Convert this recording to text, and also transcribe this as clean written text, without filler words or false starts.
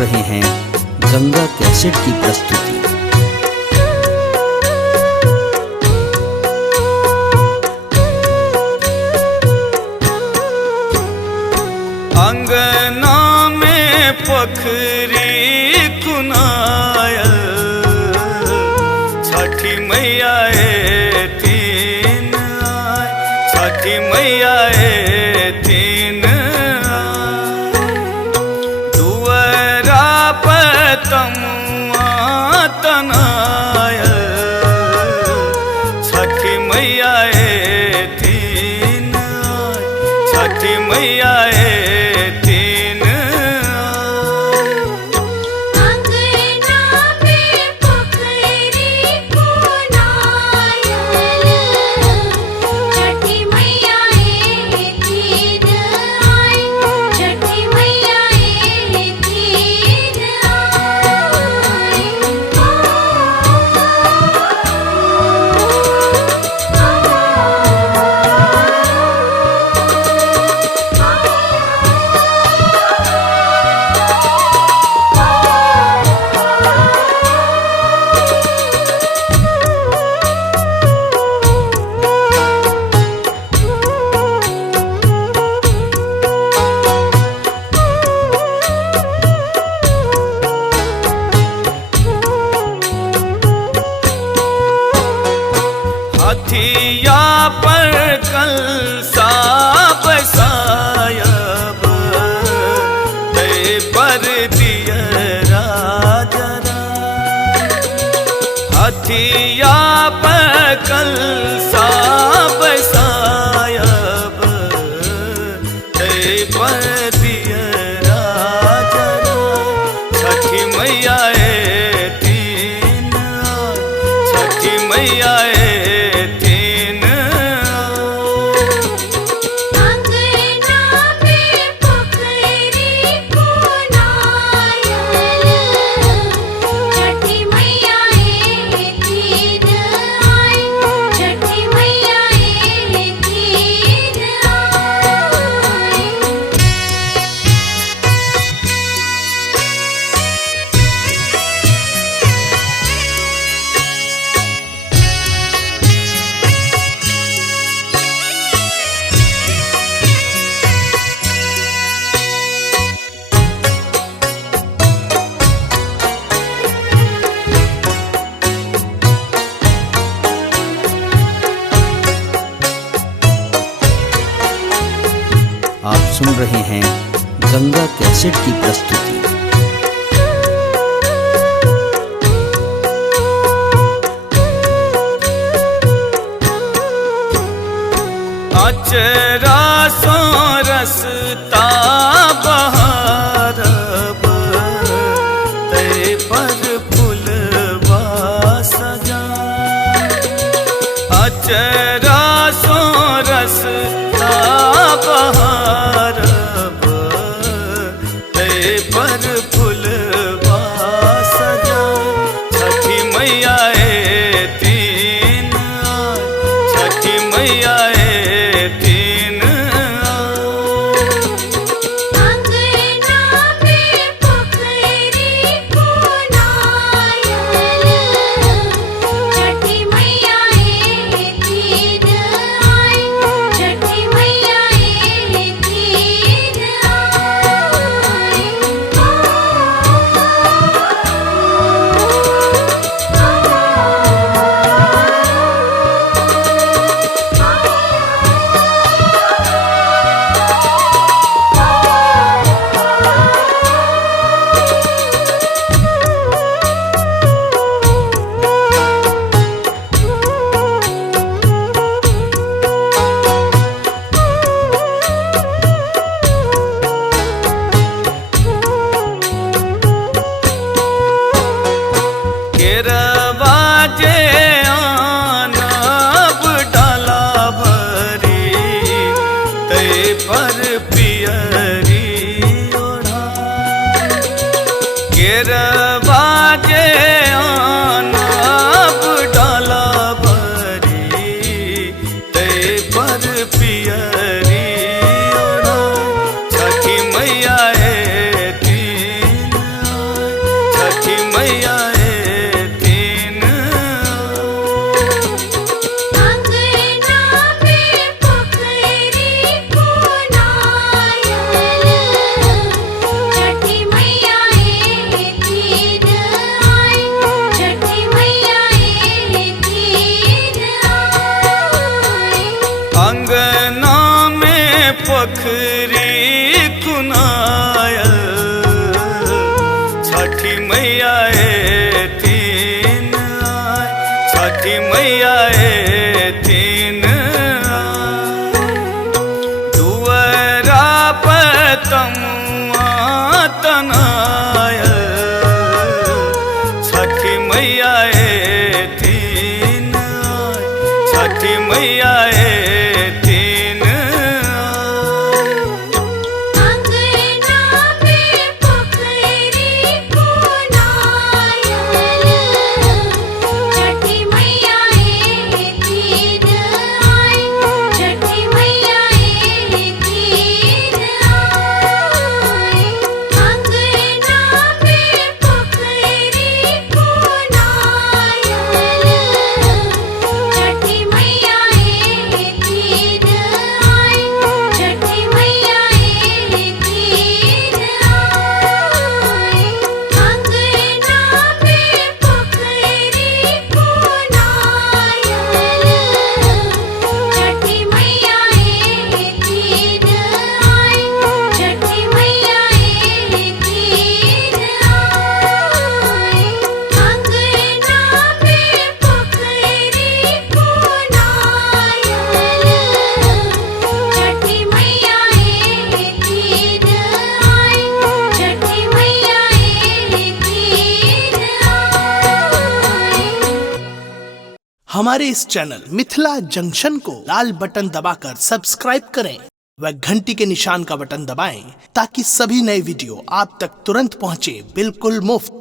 रहे हैं गंगा कैसेट की प्रस्तुति। अंगना में पोखरी खुनायल, छठी मैया तीन आए, छठी मैया तीन आए। दुअरा पर तमुआ तनायल, छठी मैया तीन आए, छठी मैया तीन आए। अंगना में पोखरी खुनायल, छठी मैया तीन आए, छठी मैया तीन हथिया पर कलसा बसायब, ते पर दियरा जरा। हथिया पर कलसा बसायब, ते पर दियरा जरा। छठी मैया तीन आए, छठी मैया तीन आए। अंगना में पोखरी खुनायल, छठी मैया तीन आए, छठी मैया तीन आए। आप सुन रहे हैं गंगा कैसेट की प्रस्तुति। अचरा सो रसता बहारब, ते पर फूलवा सजा। अचरा सो रसता बहारब, ते पर फूलवा सजा। छठी मैया तीन आए, छठी मैया तीन आए। अंगना में पोखरी खुनायल, छठी मैया तीन आए, छठी मैया तीन केरवाजे आनब डाला भरी, ते पर पियरी ओढ़ा। केरवाजे आनब डाला भरी, ते पर पियरी ओढ़ा। छठी मैया तीन छठी मैया तीन आए, छठी मैया तीन आए। दुअरा पर तमुआ तनाय, छठी मैया तीन आए, छठी मैया तीन आए। अंगना में पोखरी खुनायल, छठी मैया तीन आए, छठी मैया तीन आए। अंगना में पोखरी खुनायल, छठी मैया तीन आए, छठी मैया तीन आए। अंगना में पोखरी खुनायल, छठी मैया तीन आए, छठी मैया तीन आए। अंगना में पोखरी खुनायल, छठी मैया तीन आए, छठी मैया तीन आए। हमारे इस चैनल मिथिला जंक्शन को लाल बटन दबाकर सब्सक्राइब करें व घंटी के निशान का बटन दबाएं ताकि सभी नए वीडियो आप तक तुरंत पहुंचे बिल्कुल मुफ्त।